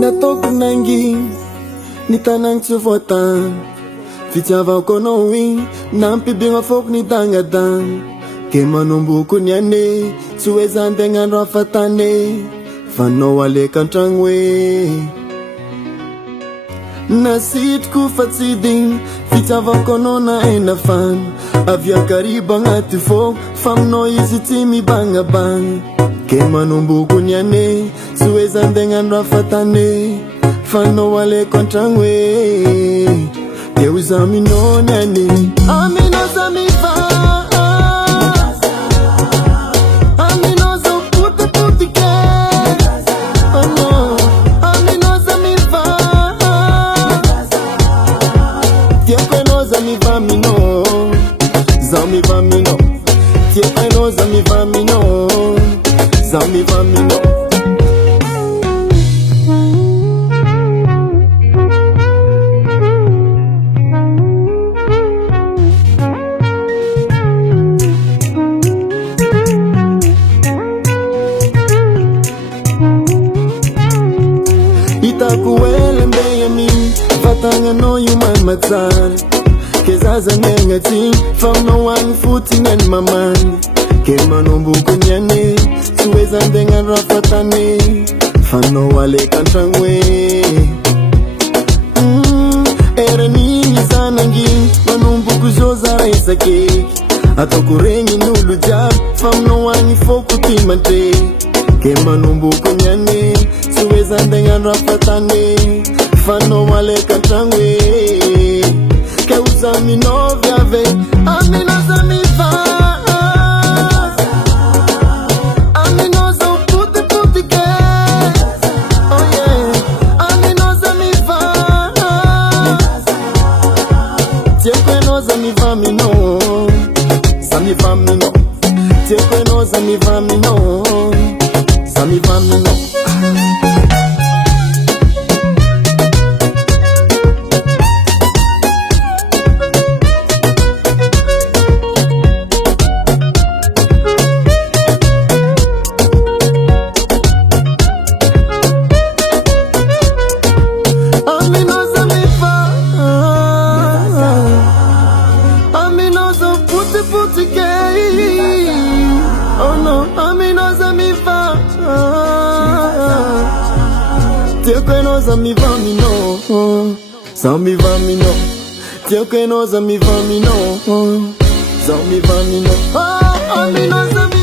Natoko nangi ni tanang tsufotan fitiavako no ing nampibinga fok ni dangadan ke manumbuko niane tsuezandengan rafatane fano ale kantrangwe nasit ku fatsiding fitiavako no na enafan avya kariba ngati fok fam no izitimi banga bang ke manumbuko niane tsuezandengan rafatane fano wale kontrangwe ye uzami no nani amino zamiva amino zo puti ke oh no amino zamiva tiempo no zamiva mino zamiva mino tiempo no zamiva mino zamiva mino Itakuwele mbeya mi Fatanga no yu mamatare Kezaza ngengati Fam no wang footing and maman Ke manombu kunyane Suweza ndenga rafatane Fano wale kantrangwe Era nini zanangi Manombu kujoza isa keki Atokurengi nulu jab Fam no wangi foku timante Ke manombu kunyane Suweza ndenga rafatane Fano wale kantrangwe Ke uzami no vyave Amino zamiva Amino zo puti ke Oh yeah Amino zamiva Tiekwe no zamiva mino Zamiva mino Tiekwe no zamiva mino Zamiva mino Zamiva mino, zamiva mino. Tiens que nos amis va mino, zamiva mino. Oh, amino zamiva.